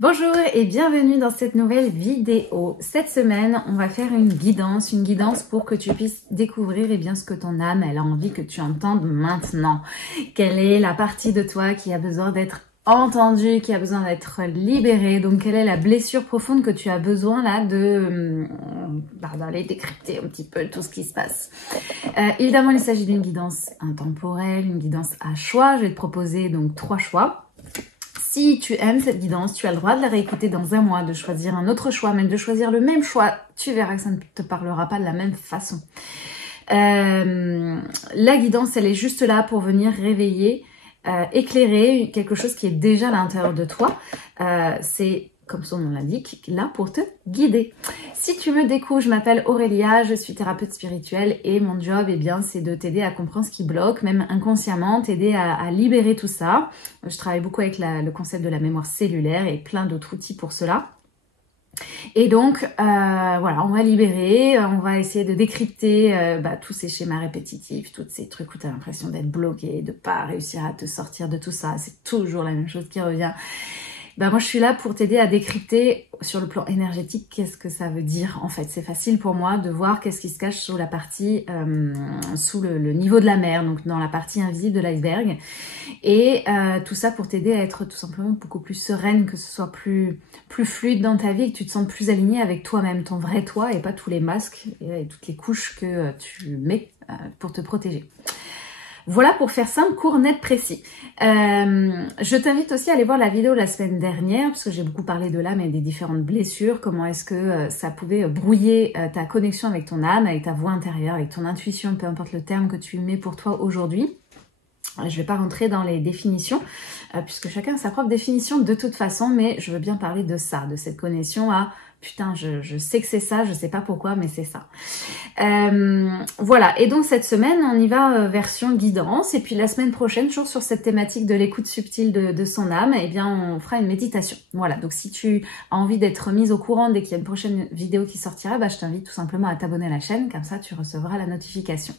Bonjour et bienvenue dans cette nouvelle vidéo. Cette semaine, on va faire une guidance pour que tu puisses découvrir ce que ton âme elle a envie que tu entendes maintenant. Quelle est la partie de toi qui a besoin d'être entendue, qui a besoin d'être libérée. Donc, quelle est la blessure profonde que tu as besoin là d'aller décrypter un petit peu tout ce qui se passe. Évidemment, il s'agit d'une guidance intemporelle, une guidance à choix. Je vais te proposer donc 3 choix. Si tu aimes cette guidance, tu as le droit de la réécouter dans un mois, de choisir un autre choix, même de choisir le même choix. Tu verras que ça ne te parlera pas de la même façon. La guidance, elle est juste là pour venir réveiller, éclairer quelque chose qui est déjà à l'intérieur de toi. C'est, comme son nom l'indique, là pour te guider. Si tu me découvres, je m'appelle Aurélia, je suis thérapeute spirituelle et mon job, c'est de t'aider à comprendre ce qui bloque, même inconsciemment, t'aider à libérer tout ça. Je travaille beaucoup avec le concept de la mémoire cellulaire et plein d'autres outils pour cela. Et donc, voilà, on va libérer, on va essayer de décrypter tous ces schémas répétitifs, tous ces trucs où tu as l'impression d'être bloqué, de pas réussir à te sortir de tout ça. C'est toujours la même chose qui revient. Moi, je suis là pour t'aider à décrypter sur le plan énergétique qu'est-ce que ça veut dire. En fait, c'est facile pour moi de voir qu'est-ce qui se cache sous la partie, sous le niveau de la mer, donc dans la partie invisible de l'iceberg. Et tout ça pour t'aider à être tout simplement beaucoup plus sereine, que ce soit plus fluide dans ta vie et que tu te sentes plus alignée avec toi-même, ton vrai toi et pas tous les masques et toutes les couches que tu mets pour te protéger. Voilà pour faire simple, court, net, précis. Je t'invite aussi à aller voir la vidéo de la semaine dernière, parce que j'ai beaucoup parlé de l'âme et des différentes blessures, comment est-ce que ça pouvait brouiller ta connexion avec ton âme, avec ta voix intérieure, avec ton intuition, peu importe le terme que tu mets pour toi aujourd'hui. Je ne vais pas rentrer dans les définitions, puisque chacun a sa propre définition de toute façon, mais je veux bien parler de ça, de cette connexion à putain, je sais que c'est ça, je sais pas pourquoi, mais c'est ça. Voilà, et donc cette semaine, on y va version guidance, et puis la semaine prochaine, toujours sur cette thématique de l'écoute subtile de son âme, on fera une méditation. Voilà, donc si tu as envie d'être mise au courant dès qu'il y a une prochaine vidéo qui sortira, je t'invite tout simplement à t'abonner à la chaîne, comme ça tu recevras la notification.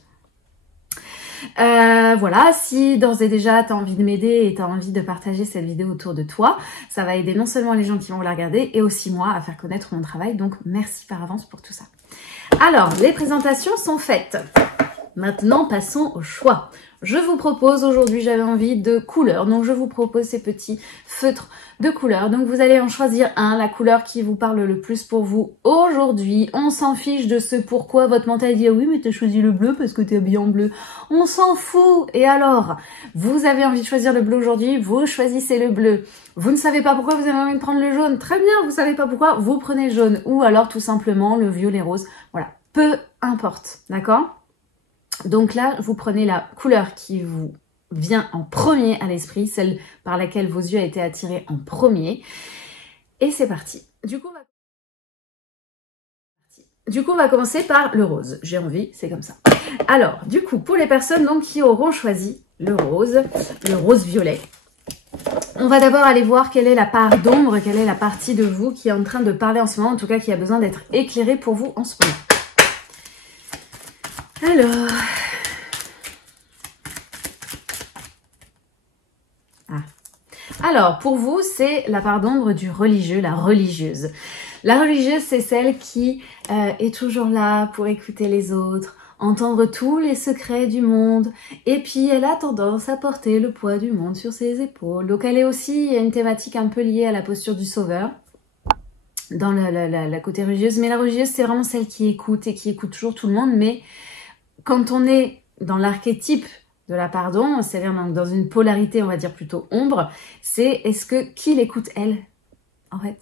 Voilà, si d'ores et déjà tu as envie de m'aider et tu as envie de partager cette vidéo autour de toi, ça va aider non seulement les gens qui vont la regarder et aussi moi à faire connaître mon travail, donc merci par avance pour tout ça. Alors, les présentations sont faites. Maintenant, passons au choix. Je vous propose aujourd'hui, j'avais envie de couleurs, donc je vous propose ces petits feutres de couleurs. Donc vous allez en choisir un, la couleur qui vous parle le plus pour vous aujourd'hui. On s'en fiche de ce pourquoi votre mental dit oui mais t'as choisi le bleu parce que t'es habillé en bleu. On s'en fout. Et alors, vous avez envie de choisir le bleu aujourd'hui, vous choisissez le bleu. Vous ne savez pas pourquoi vous avez envie de prendre le jaune. Très bien, vous savez pas pourquoi, vous prenez le jaune. Ou alors tout simplement le violet rose. Voilà, peu importe, d'accord ? Donc là, vous prenez la couleur qui vous vient en premier à l'esprit, celle par laquelle vos yeux ont été attirés en premier. Et c'est parti. Du coup, on va commencer par le rose. J'ai envie, c'est comme ça. Alors, du coup, pour les personnes donc, qui auront choisi le rose violet, on va d'abord aller voir quelle est la part d'ombre, quelle est la partie de vous qui est en train de parler en ce moment, en tout cas qui a besoin d'être éclairée pour vous en ce moment. Alors, pour vous, c'est la part d'ombre du religieux, la religieuse. La religieuse, c'est celle qui est toujours là pour écouter les autres, entendre tous les secrets du monde, et puis elle a tendance à porter le poids du monde sur ses épaules. Donc elle est aussi, il y a une thématique un peu liée à la posture du sauveur, dans la côté religieuse, mais la religieuse, c'est vraiment celle qui écoute et qui écoute toujours tout le monde, mais quand on est dans l'archétype de la part d'ombre, c'est-à-dire dans une polarité, on va dire plutôt ombre, c'est qui l'écoute elle, en fait,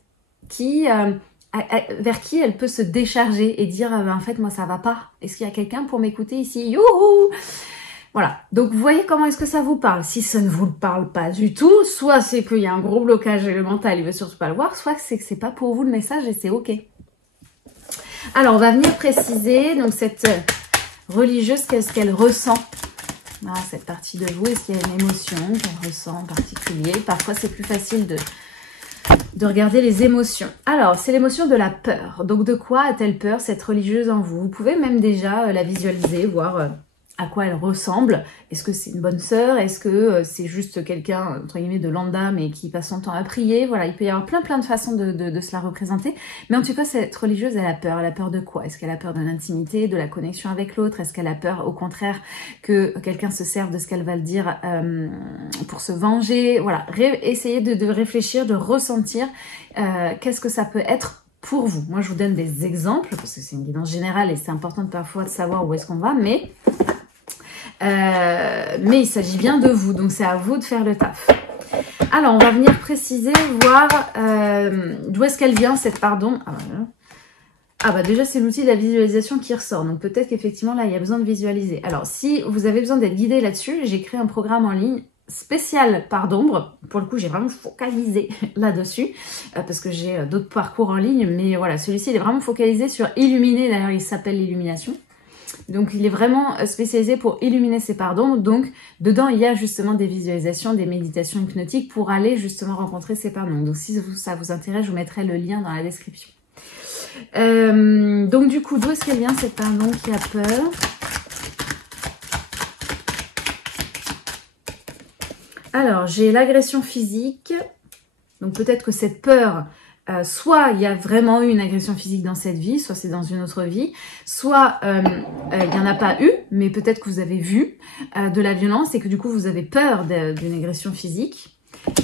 vers qui elle peut se décharger et dire en fait moi ça va pas, est-ce qu'il y a quelqu'un pour m'écouter ici, youhou. Voilà, donc vous voyez comment est-ce que ça vous parle. Si ça ne vous parle pas du tout, soit c'est qu'il y a un gros blocage et le mental il veut surtout pas le voir, soit c'est que c'est pas pour vous le message et c'est ok. Alors on va venir préciser donc cette religieuse, qu'est-ce qu'elle ressent. Voilà, cette partie de vous, est-ce qu'il y a une émotion qu'elle ressent en particulier? Parfois, c'est plus facile de regarder les émotions. Alors, c'est l'émotion de la peur. Donc, de quoi a-t-elle peur, cette religieuse en vous? Vous pouvez même déjà la visualiser, voir à quoi elle ressemble. Est-ce que c'est une bonne sœur? Est-ce que c'est juste quelqu'un, entre guillemets, de lambda, mais qui passe son temps à prier? Voilà, il peut y avoir plein de façons de se la représenter. Mais en tout cas, cette religieuse, elle a peur. Elle a peur de quoi? Est-ce qu'elle a peur de l'intimité, de la connexion avec l'autre? Est-ce qu'elle a peur, au contraire, que quelqu'un se serve de ce qu'elle va le dire pour se venger? Voilà, essayez de réfléchir, de ressentir qu'est-ce que ça peut être pour vous. Moi, je vous donne des exemples, parce que c'est une guidance générale et c'est important parfois de savoir où est-ce qu'on va, mais il s'agit bien de vous, donc c'est à vous de faire le taf. Alors, on va venir préciser, voir d'où est-ce qu'elle vient, cette pardon. Ah bah déjà, c'est l'outil de la visualisation qui ressort, donc peut-être qu'effectivement, là, il y a besoin de visualiser. Alors, si vous avez besoin d'être guidé là-dessus, j'ai créé un programme en ligne spécial part d'ombre. Pour le coup, j'ai vraiment focalisé là-dessus, parce que j'ai d'autres parcours en ligne, mais voilà, celui-ci, il est vraiment focalisé sur illuminer, d'ailleurs, il s'appelle l'illumination. Donc, il est vraiment spécialisé pour illuminer ses parts d'ombre. Donc, dedans, il y a justement des visualisations, des méditations hypnotiques pour aller justement rencontrer ces parts d'ombre. Donc, si ça vous intéresse, je vous mettrai le lien dans la description. Donc, du coup, d'où est-ce qu'elle vient cette part d'ombre qui a peur? Alors, j'ai l'agression physique. Donc, peut-être que cette peur... soit il y a vraiment eu une agression physique dans cette vie, soit c'est dans une autre vie, soit il n'y en a pas eu, mais peut-être que vous avez vu de la violence et que du coup vous avez peur d'une agression physique.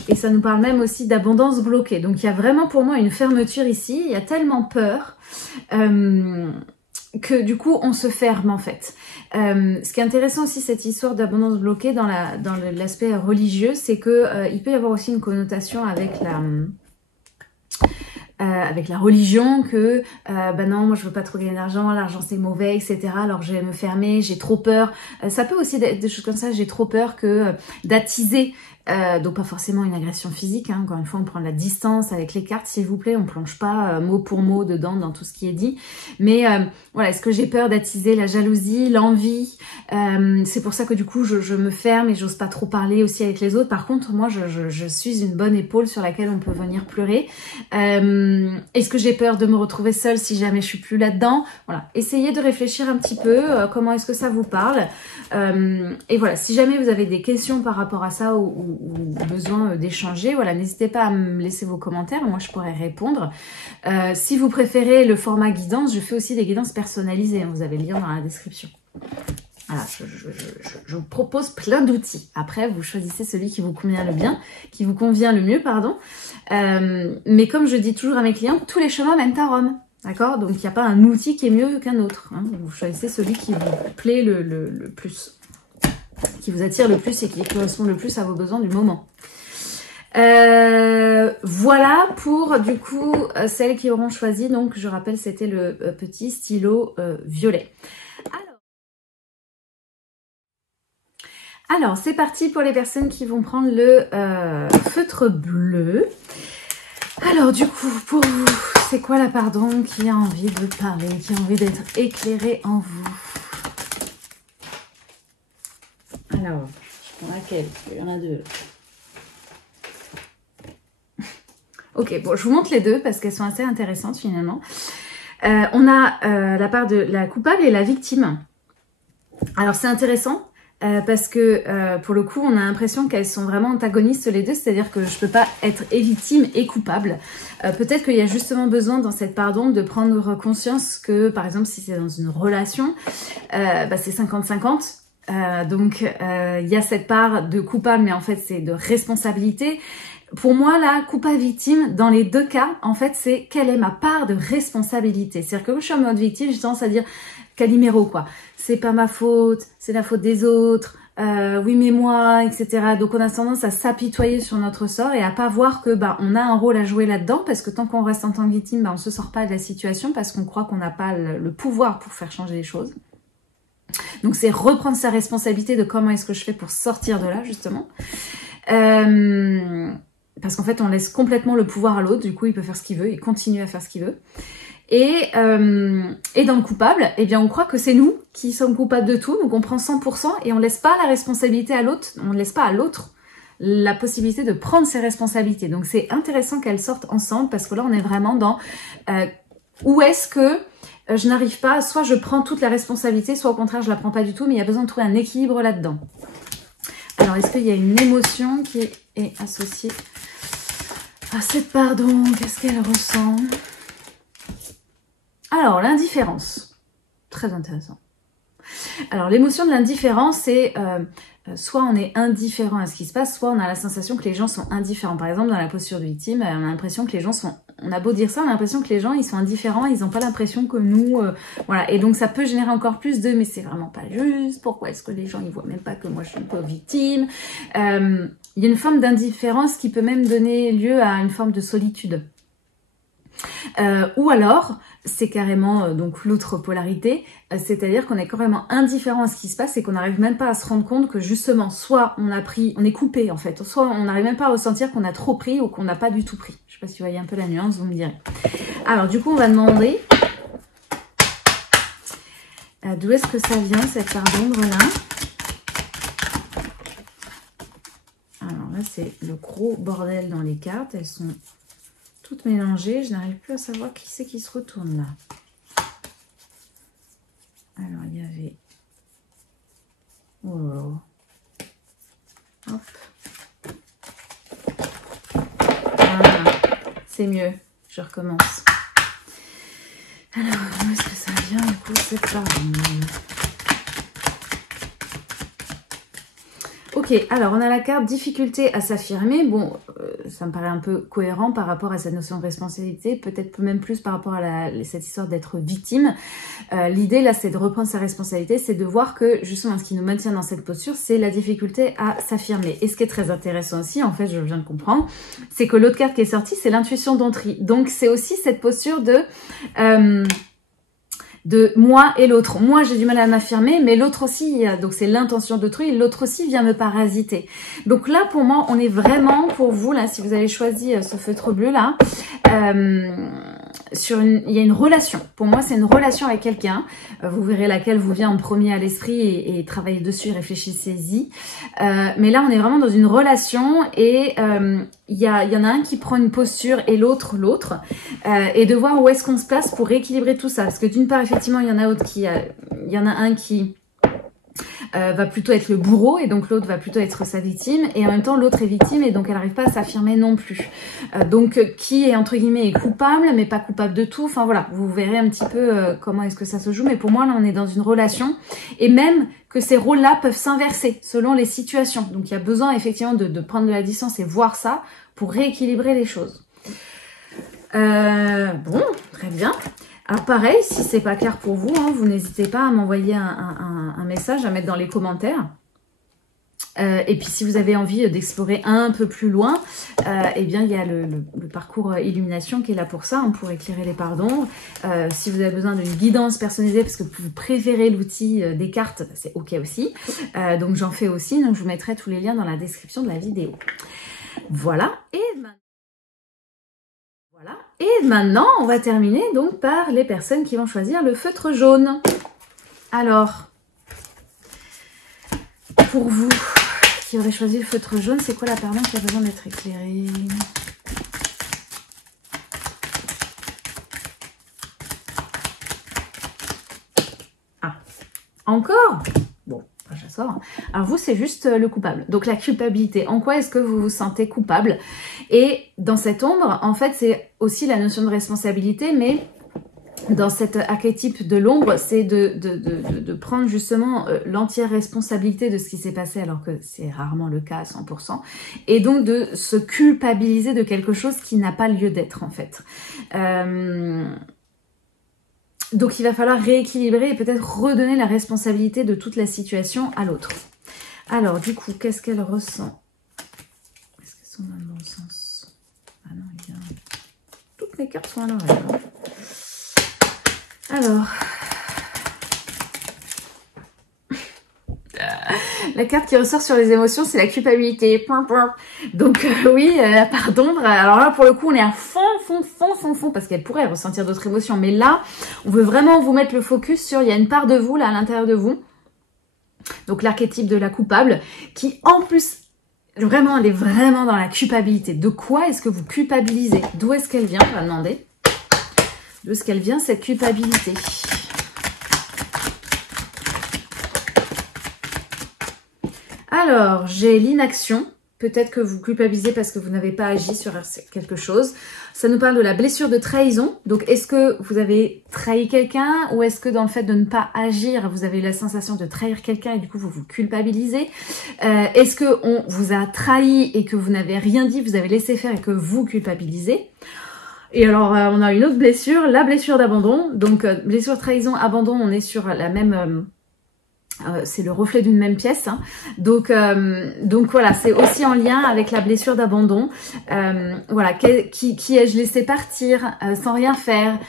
Et ça nous parle même aussi d'abondance bloquée. Donc il y a vraiment pour moi une fermeture ici, il y a tellement peur que du coup on se ferme en fait. Ce qui est intéressant aussi cette histoire d'abondance bloquée dans l'aspect religieux, c'est que il peut y avoir aussi une connotation avec la religion, que bah non, moi je veux pas trop gagner d'argent, l'argent c'est mauvais, etc. Alors je vais me fermer, j'ai trop peur. Ça peut aussi être des choses comme ça, j'ai trop peur que d'attiser. Donc pas forcément une agression physique, hein. Encore une fois on prend la distance avec les cartes s'il vous plaît, on plonge pas mot pour mot dedans dans tout ce qui est dit, mais voilà, est-ce que j'ai peur d'attiser la jalousie, l'envie, c'est pour ça que du coup je me ferme et j'ose pas trop parler aussi avec les autres. Par contre moi je suis une bonne épaule sur laquelle on peut venir pleurer. Est-ce que j'ai peur de me retrouver seule si jamais je suis plus là-dedans? Voilà, essayez de réfléchir un petit peu, comment est-ce que ça vous parle, et voilà, si jamais vous avez des questions par rapport à ça ou besoin d'échanger, voilà, n'hésitez pas à me laisser vos commentaires, moi je pourrais répondre. Si vous préférez le format guidance, je fais aussi des guidances personnalisées, vous avez le lien dans la description. Voilà, je vous propose plein d'outils. Après, vous choisissez celui qui vous convient le mieux, pardon. Mais comme je dis toujours à mes clients, tous les chemins mènent à Rome. D'accord? Donc il n'y a pas un outil qui est mieux qu'un autre, hein. Vous choisissez celui qui vous plaît le plus, qui vous attire le plus et qui correspond le plus à vos besoins du moment. Voilà pour du coup celles qui auront choisi. Donc je rappelle, c'était le petit stylo violet. Alors c'est parti pour les personnes qui vont prendre le feutre bleu. Alors du coup, pour vous, c'est quoi la pardon qui a envie de parler, qui a envie d'être éclairée en vous? Alors, je prends laquelle? Il y en a deux. Ok, bon, je vous montre les deux parce qu'elles sont assez intéressantes finalement. On a la part de la coupable et la victime. Alors c'est intéressant. Parce que pour le coup, on a l'impression qu'elles sont vraiment antagonistes les deux, c'est-à-dire que je peux pas être et victime et coupable. Peut-être qu'il y a justement besoin dans cette pardon de prendre conscience que, par exemple, si c'est dans une relation, bah, c'est 50-50. Donc, il y a cette part de coupable, mais en fait, c'est de responsabilité. Pour moi, là, coupable-victime, dans les deux cas, en fait, c'est quelle est ma part de responsabilité. C'est-à-dire que quand je suis en mode victime, j'ai tendance à dire Calimero, quoi. C'est pas ma faute, c'est la faute des autres, oui mais moi, etc. Donc on a tendance à s'apitoyer sur notre sort et à pas voir que bah on a un rôle à jouer là-dedans, parce que tant qu'on reste en tant que victime, bah on se sort pas de la situation parce qu'on croit qu'on n'a pas le pouvoir pour faire changer les choses. Donc c'est reprendre sa responsabilité de comment est-ce que je fais pour sortir de là, justement. Parce qu'en fait on laisse complètement le pouvoir à l'autre, du coup il peut faire ce qu'il veut, il continue à faire ce qu'il veut. Et dans le coupable, eh bien on croit que c'est nous qui sommes coupables de tout, donc on prend 100% et on laisse pas la responsabilité à l'autre, on ne laisse pas à l'autre la possibilité de prendre ses responsabilités. Donc c'est intéressant qu'elles sortent ensemble parce que là on est vraiment dans où est-ce que je n'arrive pas, soit je prends toute la responsabilité, soit au contraire je la prends pas du tout, mais il y a besoin de trouver un équilibre là-dedans. Alors, est-ce qu'il y a une émotion qui est associée à cette pardon? Qu'est-ce qu'elle ressent? Alors, l'indifférence. Très intéressant. Alors, l'émotion de l'indifférence, c'est soit on est indifférent à ce qui se passe, soit on a la sensation que les gens sont indifférents. Par exemple, dans la posture de victime, on a l'impression que les gens sont... On a beau dire ça, on a l'impression que les gens, ils sont indifférents, ils n'ont pas l'impression que nous... voilà, et donc ça peut générer encore plus de « mais c'est vraiment pas juste, pourquoi est-ce que les gens, ils voient même pas que moi je suis une pauvre victime ?» Il y a une forme d'indifférence qui peut même donner lieu à une forme de solitude. Ou alors, c'est carrément donc l'autre polarité, c'est-à-dire qu'on est carrément indifférent à ce qui se passe et qu'on n'arrive même pas à se rendre compte que justement, soit on a pris, on est coupé en fait, soit on n'arrive même pas à ressentir qu'on a trop pris ou qu'on n'a pas du tout pris. Je sais pas si vous voyez un peu la nuance, vous me direz. Alors du coup, on va demander d'où est-ce que ça vient cette part d'ombre là. Alors là, c'est le gros bordel dans les cartes, elles sont toutes mélangées, je n'arrive plus à savoir qui c'est qui se retourne là. Alors il y avait... Oh. Hop. Voilà. C'est mieux, je recommence. Alors, où est-ce que ça vient du coup cette part? Ok, alors on a la carte difficulté à s'affirmer. Bon, ça me paraît un peu cohérent par rapport à cette notion de responsabilité, peut-être même plus par rapport à cette histoire d'être victime. L'idée là, c'est de reprendre sa responsabilité, c'est de voir que justement ce qui nous maintient dans cette posture, c'est la difficulté à s'affirmer. Et ce qui est très intéressant aussi, en fait, je viens de comprendre, c'est que l'autre carte qui est sortie, c'est l'intuition d'autrui. Donc c'est aussi cette posture de moi et l'autre. Moi, j'ai du mal à m'affirmer, mais l'autre aussi, donc c'est l'intention d'autrui, l'autre aussi vient me parasiter. Donc là, pour moi, on est vraiment, pour vous, là, si vous avez choisi ce feutre bleu, là, il y a une relation. Pour moi, c'est une relation avec quelqu'un. Vous verrez laquelle vous vient en premier à l'esprit et travaillez dessus, réfléchissez-y. Mais là, on est vraiment dans une relation et il y en a un qui prend une posture et l'autre. Et de voir où est-ce qu'on se place pour rééquilibrer tout ça. Parce que d'une part, effectivement, il y en a un qui va plutôt être le bourreau et donc l'autre va plutôt être sa victime et en même temps l'autre est victime et donc elle n'arrive pas à s'affirmer non plus. Donc qui est entre guillemets est coupable mais pas coupable de tout. Enfin voilà, vous verrez un petit peu comment est-ce que ça se joue. Mais pour moi là on est dans une relation et même que ces rôles-là peuvent s'inverser selon les situations. Donc il y a besoin effectivement de prendre de la distance et voir ça pour rééquilibrer les choses. Bon, très bien. Alors pareil, si c'est pas clair pour vous, vous n'hésitez pas à m'envoyer un message, à mettre dans les commentaires. Et puis si vous avez envie d'explorer un peu plus loin, eh bien il y a le parcours illumination qui est là pour ça, pour éclairer les parts d'ombre. Si vous avez besoin d'une guidance personnalisée parce que vous préférez l'outil des cartes, c'est ok aussi. Donc j'en fais aussi, donc je vous mettrai tous les liens dans la description de la vidéo. Voilà, et maintenant, on va terminer donc par les personnes qui vont choisir le feutre jaune. Alors, pour vous qui aurez choisi le feutre jaune, c'est quoi la part d'ombre qui a besoin d'être éclairée? Ah, encore? Bon, je sors. Alors vous, c'est juste le coupable. Donc la culpabilité. En quoi est-ce que vous vous sentez coupable? Et dans cette ombre, en fait, c'est aussi la notion de responsabilité, mais dans cet archétype de l'ombre, c'est de prendre justement l'entière responsabilité de ce qui s'est passé, alors que c'est rarement le cas à 100%, et donc de se culpabiliser de quelque chose qui n'a pas lieu d'être, en fait. Donc il va falloir rééquilibrer et peut-être redonner la responsabilité de toute la situation à l'autre. Alors du coup, qu'est-ce qu'elle ressent? Est-ce qu'elles sont dans le bon sens? Ah non, il y a... Toutes mes cartes sont à l'envers. Alors... La carte qui ressort sur les émotions, c'est la culpabilité. Donc oui, la part d'ombre. Alors là, pour le coup, on est à fond, parce qu'elle pourrait ressentir d'autres émotions. Mais là, on veut vraiment vous mettre le focus sur, il y a une part de vous, là, à l'intérieur de vous. Donc l'archétype de la coupable, qui en plus, vraiment, elle est vraiment dans la culpabilité. De quoi est-ce que vous culpabilisez? D'où est-ce qu'elle vient? On va demander. D'où est-ce qu'elle vient, cette culpabilité? Alors, j'ai l'inaction. Peut-être que vous culpabilisez parce que vous n'avez pas agi sur quelque chose. Ça nous parle de la blessure de trahison. Donc, est-ce que vous avez trahi quelqu'un ou est-ce que dans le fait de ne pas agir, vous avez la sensation de trahir quelqu'un et du coup, vous vous culpabilisez? Est-ce qu'on vous a trahi et que vous n'avez rien dit, vous avez laissé faire et que vous culpabilisez? Et alors, on a une autre blessure, la blessure d'abandon. Donc, blessure, trahison, abandon, on est sur la même... c'est le reflet d'une même pièce, hein. Donc voilà, c'est aussi en lien avec la blessure d'abandon. Voilà, qui ai-je laissé partir sans rien faire,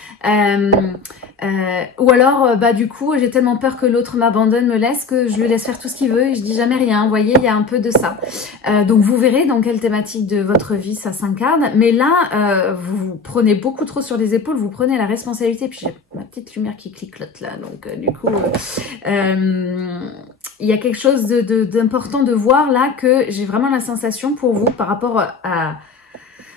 ou alors du coup j'ai tellement peur que l'autre m'abandonne, me laisse, que je lui laisse faire tout ce qu'il veut et je dis jamais rien. Vous voyez, il y a un peu de ça. Donc vous verrez dans quelle thématique de votre vie ça s'incarne. Mais là, vous prenez beaucoup trop sur les épaules, vous prenez la responsabilité. Puis j'ai ma petite lumière qui cliquelote là, donc du coup... il y a quelque chose d'important de voir là, que j'ai vraiment la sensation pour vous par rapport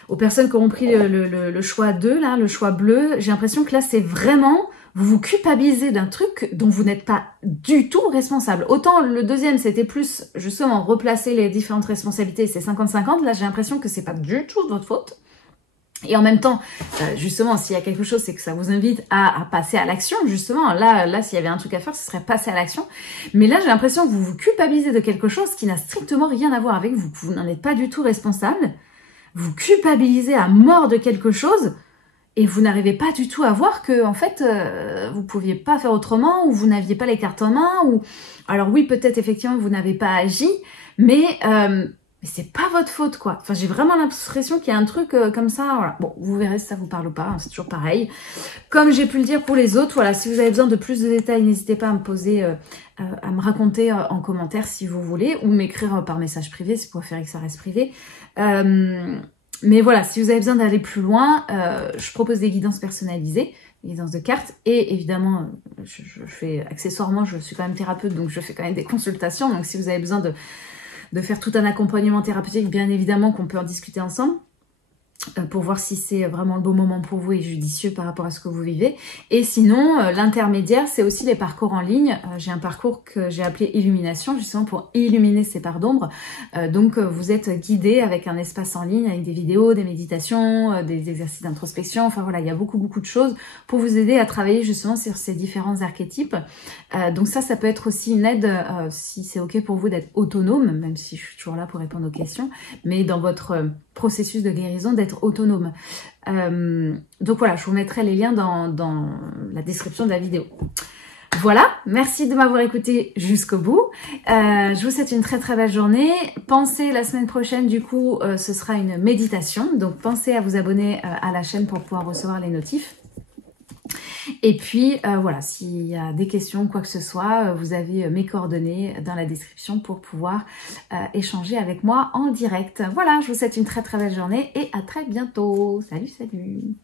aux personnes qui auront pris le choix 2, là, le choix bleu. J'ai l'impression que là, c'est vraiment, vous vous culpabilisez d'un truc dont vous n'êtes pas du tout responsable. Autant le deuxième, c'était plus, justement, replacer les différentes responsabilités, c'est 50-50. Là, j'ai l'impression que c'est pas du tout de votre faute. Et en même temps, justement, s'il y a quelque chose, c'est que ça vous invite à passer à l'action, justement. Là, s'il y avait un truc à faire, ce serait passer à l'action. Mais là, j'ai l'impression que vous vous culpabilisez de quelque chose qui n'a strictement rien à voir avec vous. Vous n'en êtes pas du tout responsable. Vous culpabilisez à mort de quelque chose et vous n'arrivez pas du tout à voir que, en fait, vous pouviez pas faire autrement, ou vous n'aviez pas les cartes en main, ou... Alors oui, peut-être, effectivement, vous n'avez pas agi, mais c'est pas votre faute, quoi. Enfin, j'ai vraiment l'impression qu'il y a un truc comme ça, voilà. Bon, vous verrez si ça vous parle ou pas, hein, c'est toujours pareil. Comme j'ai pu le dire pour les autres, voilà, si vous avez besoin de plus de détails, n'hésitez pas à me poser, à me raconter en commentaire si vous voulez, ou m'écrire par message privé, si vous préférez que ça reste privé. Mais voilà, si vous avez besoin d'aller plus loin, je propose des guidances personnalisées, des guidances de cartes, et évidemment, je fais accessoirement, je suis quand même thérapeute, donc je fais quand même des consultations, donc si vous avez besoin de faire tout un accompagnement thérapeutique, bien évidemment qu'on peut en discuter ensemble pour voir si c'est vraiment le bon moment pour vous et judicieux par rapport à ce que vous vivez. Et sinon, l'intermédiaire, c'est aussi les parcours en ligne. J'ai un parcours que j'ai appelé Illumination, justement pour illuminer ces parts d'ombre. Donc, vous êtes guidé avec un espace en ligne, avec des vidéos, des méditations, des exercices d'introspection. Enfin voilà, il y a beaucoup de choses pour vous aider à travailler justement sur ces différents archétypes. Donc ça peut être aussi une aide, si c'est ok pour vous d'être autonome, même si je suis toujours là pour répondre aux questions, mais dans votre processus de guérison, d'être autonome. Donc voilà, je vous mettrai les liens dans la description de la vidéo. Voilà, merci de m'avoir écouté jusqu'au bout. Je vous souhaite une très très belle journée. Pensez la semaine prochaine, du coup, ce sera une méditation. Donc pensez à vous abonner à la chaîne pour pouvoir recevoir les notifs. Et puis voilà, s'il y a des questions, quoi que ce soit, vous avez mes coordonnées dans la description pour pouvoir échanger avec moi en direct. Voilà, je vous souhaite une très très belle journée et à très bientôt. Salut, salut!